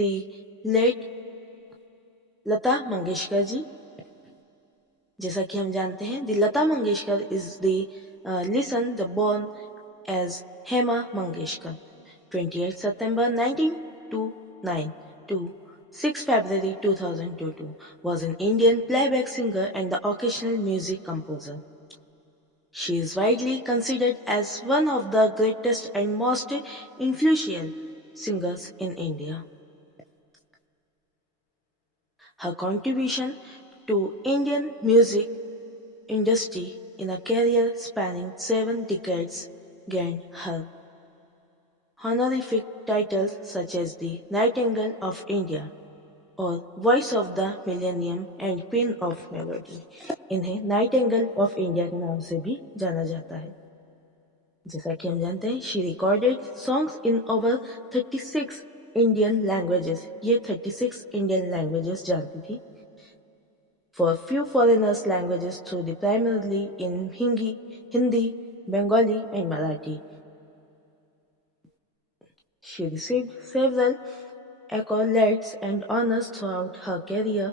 the late Lata Mangeshkar ji. जैसा कि हम जानते हैं the Lata Mangeshkar is the born as Hema Mangeshkar 28 September 1929 to 6 February 2022 was an Indian playback singer and the occasional music composer. She is widely considered as one of the greatest and most influential singers in India. Her contribution to Indian music industry in a career spanning 7 decades gained her honorific titles such as the Nightingale of India और voice of the millennium and queen of melody. इन्हें Nightingale of India के नाम से भी जाना जाता है। जैसा कि हम जानते हैं she recorded songs in over 36 Indian languages. ये 36 इंडियन लैंग्वेजेस जानती थी। For few foreigners languages through the primarily in Hindi, Bengali and Marathi. She received several accolades and honors throughout her career.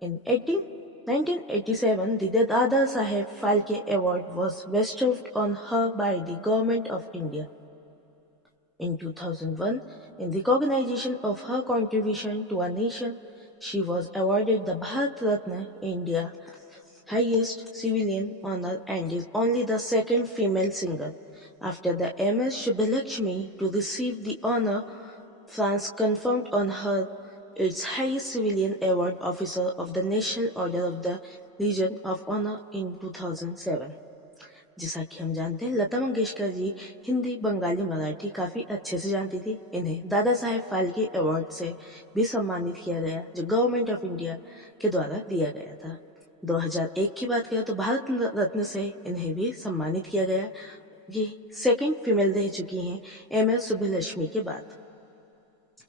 In 1987, the Dada Saheb Phalke Award was bestowed on her by the Government of India. In 2001, in recognition of her contribution to our nation, she was awarded the Bharat Ratna, India highest civilian honor, and is only the second female singer after the MS Shubhalakshmi to receive the honor. France conferred on her its highest civilian award, Officer of the National Order of the Legion of Honor in 2007. जैसा कि हम जानते हैं लता मंगेशकर जी हिंदी, बंगाली, मराठी काफ़ी अच्छे से जानती थी। इन्हें दादा साहेब फाल्के अवार्ड से भी सम्मानित किया गया जो गवर्नमेंट ऑफ इंडिया के द्वारा दिया गया था। 2001 की बात करें तो भारत रत्न से इन्हें भी सम्मानित किया गया। ये सेकंड फीमेल रह चुकी हैं MS सुब्बलक्ष्मी के बाद।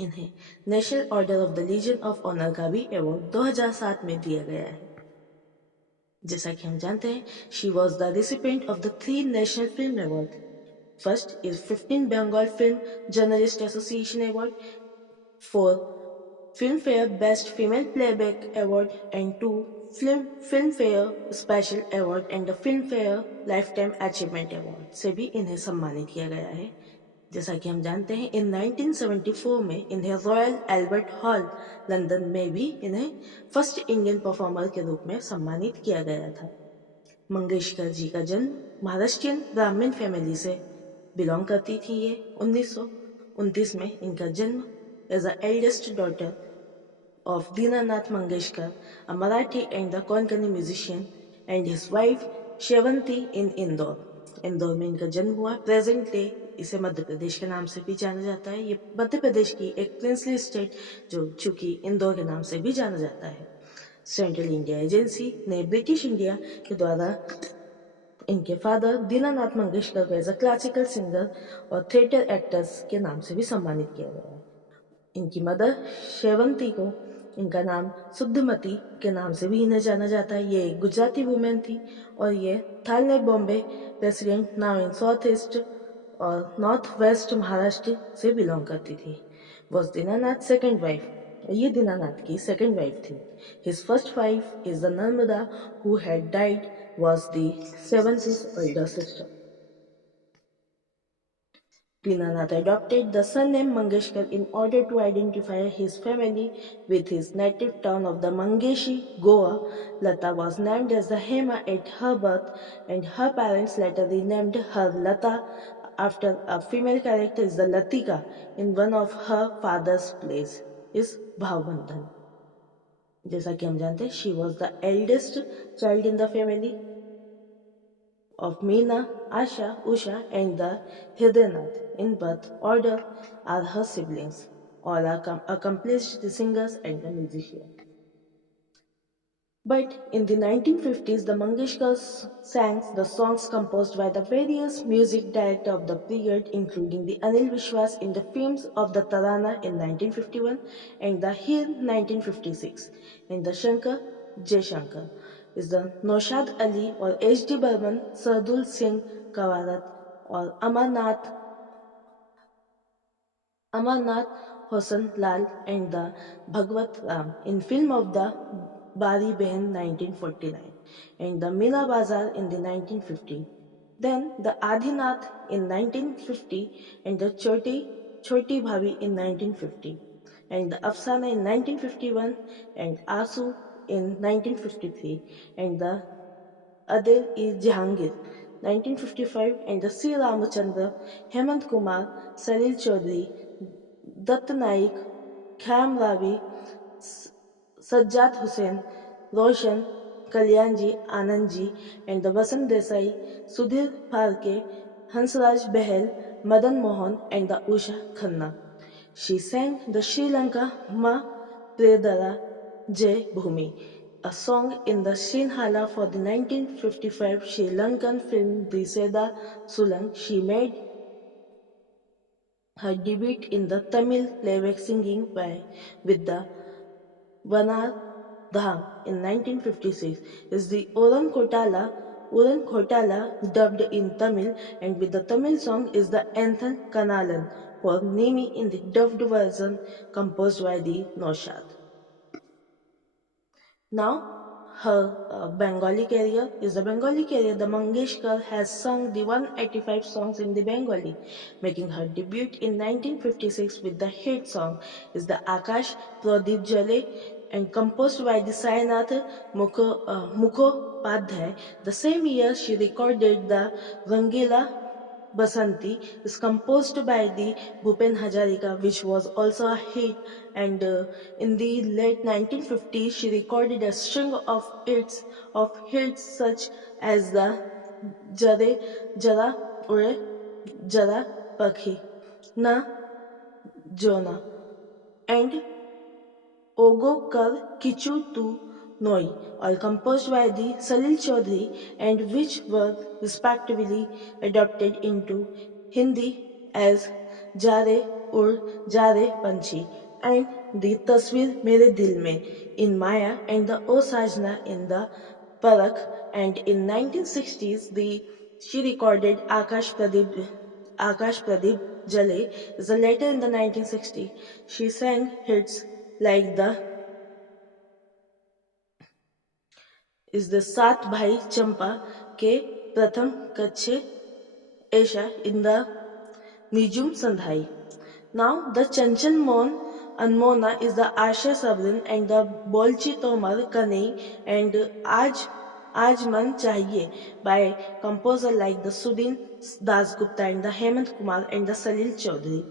इन्हें national order of the legion of honour का भी अवार्ड 2007 में दिया गया है। जैसा कि हम जानते हैं she was the recipient of the 3 national film award. First is 15 Bengal film journalist association award, 4 Filmfare Best Female Playback Award, and 2 Filmfare Special Award and the Filmfare Lifetime Achievement Award से भी इन्हें सम्मानित किया गया है। जैसा कि हम जानते हैं इन 1974 में इन्हें रॉयल एल्बर्ट हॉल लंदन में भी इन्हें फर्स्ट इंडियन परफॉर्मर के रूप में सम्मानित किया गया था। मंगेशकर जी का जन्म महाराष्ट्रियन ब्राह्मण फैमिली से बिलोंग करती थी। ये 1929 में इनका जन्म as a eldest daughter of Dinanath Mangeshkar, a Marathi and the Konkani musician, and his wife Shevanti in Indore. Indore में इनका जन्म हुआ। प्रेजेंट डे इसे मध्य प्रदेश के नाम से भी जाना जाता है। ये मध्य प्रदेश की एक प्रिंसली स्टेट जो चूंकि इंदौर के नाम से भी जाना जाता है। सेंट्रल इंडिया एजेंसी ने ब्रिटिश इंडिया के द्वारा इनके फादर दीनानाथ मंगेशकर को एज अ क्लासिकल सिंगर और थिएटर एक्टर्स के नाम से भी सम्मानित किया गया है। इनकी मदर शेवंती को इनका नाम शुद्धमती के नाम से भी इन्हें जाना जाता है। ये एक गुजराती वुमेन थी और ये Thalner Bombay presidency now in south east और नॉर्थ वेस्ट महाराष्ट्र से बिलोंग करती थी। वॉज दीनानाथ सेकेंड वाइफ, ये दीनानाथ की सेकेंड वाइफ थी। His first wife is the Narmada who had died was the seventh elder sister. Dinanath adopted the surname Mangeshkar in order to identify his family with his native town of the Mangeshi, Goa. Lata was named as the Hema at her birth, and her parents later renamed her Lata after a female character is the Latika in one of her father's plays is Bhavbandhan. जैसा कि हम जानते हैं she was the eldest child in the family of Meena, Asha, Usha, and the Hridainath in birth order are her siblings. All are accomplished singers and musicians. But in the 1950s, the Mangeshkars sang the songs composed by the various music directors of the period, including the Anil Vishwas in the films of the Tarana in 1951 and the Hir 1956, and the Shankar Jaishankar is the Noshad Ali or H.D. Burman, Sardul Singh Kawarat or Amarnath Hosan Lal and the Bhagwat Ram in film of the Bari Behan 1949 and the Mila Bazar in the 1950. Then the Adhinath in 1950 and the Choti Bhavi in 1950 and the Afsana in 1951 and Asu in 1953 and the Adil is Jahangir 1955 and the C. Ramachandra, Hemant Kumar, Salil Chaudhary, Dutt Naik, Kham Ravi, Sajjad Hussain, Roshan, Kalyanji, Anandji, and the Vasant Desai, Sudhir Phalke, Hansraj Behel, Madan Mohan, and the Usha Khanna. She sang the Sri Lanka Ma Predara Jai Bhumi, a song in the Sinhala for the 1955 Sri Lankan film Briseda Sulang. She made her debut in the Tamil playback singing with the Vanar Dham in 1956 is the Uran Khotala dubbed in Tamil and with the Tamil song is the anthem Kanalan for Nemi in the dubbed version composed by the Noshad. Now, her Bengali career is the Bengali career. The Mangeshkar has sung the 185 songs in the Bengali, making her debut in 1956 with the hit song is the Akash Pradeep Jale and composed by the Sainath Mukhopadhyay. The same year, she recorded the Rangila Basanti is composed by the Bhupen Hajarika, which was also a hit. And in the late 1950s, she recorded a string of hits such as the Jare Jara Ure Jara Pakhi Na Jona and Ogo Kar Kichu Tu Noi, all composed by the Salil Chaudhary and which were respectively adapted into Hindi as Jare Ur Jare Panchi and the Tasveer Mere Dil Mein in Maya and the O Sajna in the Parak and in 1960s she recorded Akash Pradeep Jale is later in the 1960s she sang hits like the is the Sat Bhai Champa ke Pratham Kache Esha in the Nijum Sandhai. Now the Chanchal Mon Anmona is the Asha Sabrin and the Bolchi Tomar Kanei and Aaj Man Chahiye by composer like the Sudin Das Gupta and the Hemant Kumar and the Salil Chaudhary.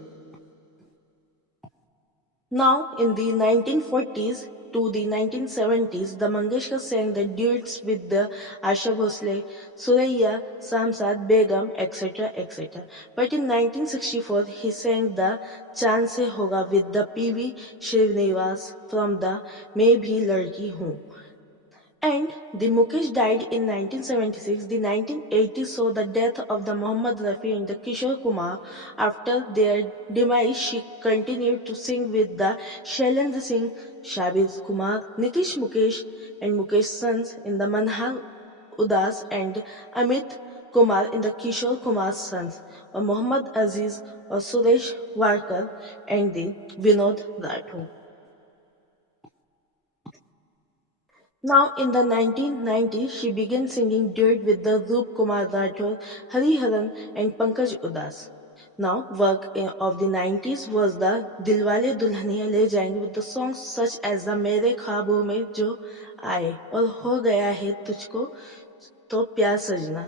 Now, in the 1940s to the 1970s, the Mangeshkar sang the duets with the Asha Bhosle, Suraiya, Samsad, Begum, etc., etc. But in 1964, he sang the Chand Se Hoga with the P.V. Srinivas from the Main Bhi Ladki Hoon. And the Mukesh died in 1976. The 1980s saw the death of the Muhammad Rafi and the Kishore Kumar. After their demise, she continued to sing with the Shailendra Singh, Shabir Kumar, Nitish Mukesh and Mukesh sons in the Manhar Udas and Amit Kumar in the Kishore Kumar's sons, or Muhammad Aziz or Suresh Warkar and the Vinod Rathod. Now in the 1990s, she began singing duet with the Roop Kumar Rathod, Hari Haran and Pankaj Udas. Now, work of the 90s was the Dilwale Dulhaniya Le Jayenge with the songs such as the Mere Khwabon Mein Jo Aaye और हो गया है तुझको तो प्यार सजना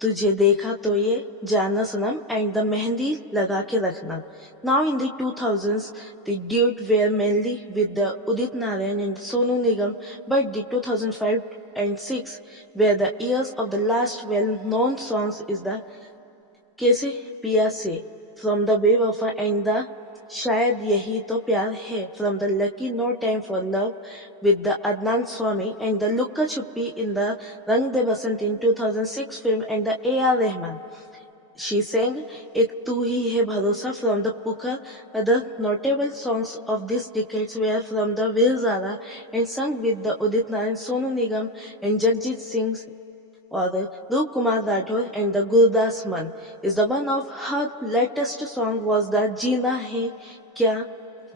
तुझे देखा तो ये जाना सनम and the मेहंदी लगा के रखना. Now in the 2000s, the duet were mainly with the Udit Narayan and Sonu Nigam, but the 2005 and 6 were the years of the last well-known songs is the Kaise Piya Se from the Bewafa and the Shayad Yahi To Pyar Hai from the Lucky No Time for Love with the Adnan Swami and the Lukka Chuppi in the Rang De Basant in 2006 film and the A.R. Rahman. She sang Ek Tu Hi Hai Bharosa from the Pukar. Other notable songs of this decade were from the Veer Zara and sung with the Udit Narayan, Sonu Nigam and Jagjit Singh or the Rup Kumar Rathod and the Gurdas Man is the one of her latest song was the Jeena Hai Kya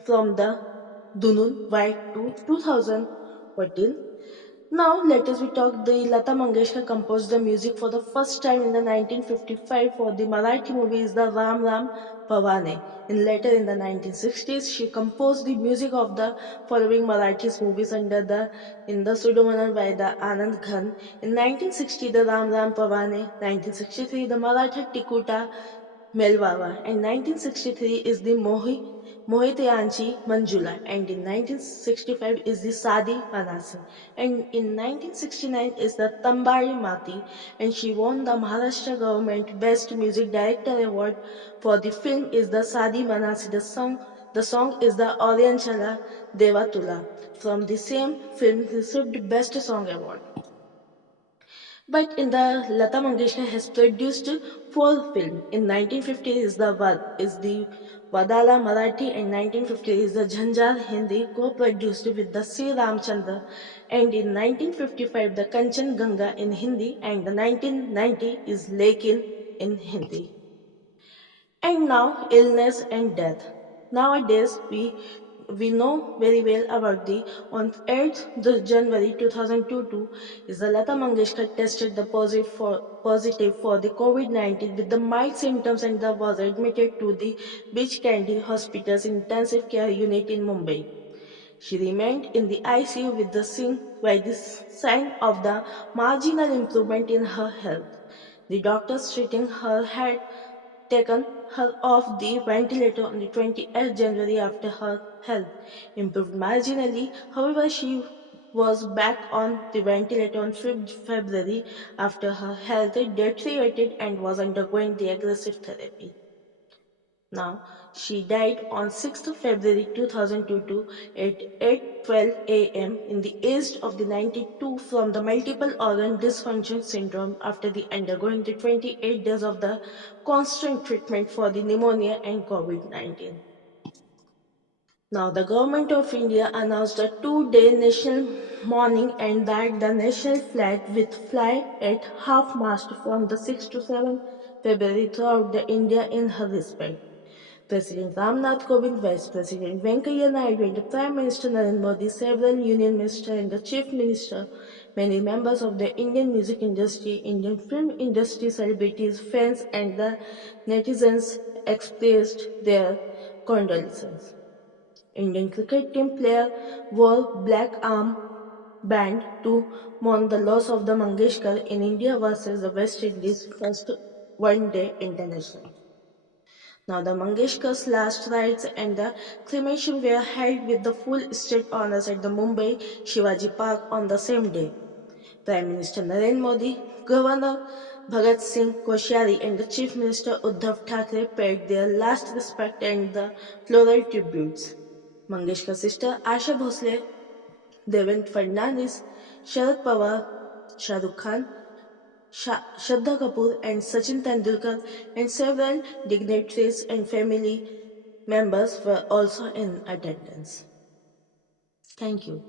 from the Dunun White to 2014. Now let us we talk the Lata Mangeshkar composed the music for the first time in the 1955 for the Marathi movies the Ram Ram Pavane. And later in the 1960s she composed the music of the following Marathi movies under the in the pseudonym by the Anand Ghan. In 1960 the Ram Ram Pavane, 1963 the Maratha Tikuta Melwawa, and 1963 is the Mohitayanchi Manjula, and in 1965 is the Sadi Manasi, and in 1969 is the Tambari Mati, and she won the Maharashtra Government Best Music Director Award for the film is the Sadi Manasi. The song is the Oryanchala Devatula. From the same film received Best Song Award. But in the Lata Mangeshkar has produced four films. In 1950 is the Vadala Marathi and 1950 is the Jhanjar Hindi co-produced with the C. Ramchandra, and in 1955 the Kanchan Ganga in Hindi, and the 1990 is Lekin in Hindi. And now illness and death. Nowadays we know very well about the on 8th the January 2022 is the Lata Mangeshkar tested the positive for the COVID-19 with the mild symptoms and was admitted to the Beach Candy Hospital's intensive care unit in Mumbai. She remained in the ICU with the sign of the marginal improvement in her health. The doctors treating her had taken her off the ventilator on the 28th January after her health improved marginally. However, she was back on the ventilator on 5th February after her health deteriorated and was undergoing the aggressive therapy. Now, she died on 6th February 2022 at 8:12 a.m. in the age of the 92 from the multiple organ dysfunction syndrome after the undergoing the 28 days of the constant treatment for the pneumonia and COVID-19. Now, the government of India announced a two-day national mourning and that the national flag will fly at half-mast from the 6th to 7th February throughout the India in her respect. President Ramnath Kovind, Vice President Venkaiah Naidu, and the Prime Minister Narendra Modi, several Union Minister and the Chief Minister, many members of the Indian music industry, Indian film industry, celebrities, fans, and the netizens expressed their condolences. Indian cricket team player wore black arm band to mourn the loss of the Mangeshkar in India versus the West Indies first one-day international. Now the Mangeshkar's last rites and the cremation were held with the full state honors at the Mumbai Shivaji Park on the same day. Prime Minister Narendra Modi, Governor Bhagat Singh Koshyari and the Chief Minister Uddhav Thackeray paid their last respect and the floral tributes. Mangeshkar's sister Asha Bhosle, Devendra Fadnavis, Sharad Pawar, Shah Rukh Khan, Shraddha Kapoor and Sachin Tendulkar and several dignitaries and family members were also in attendance. Thank you.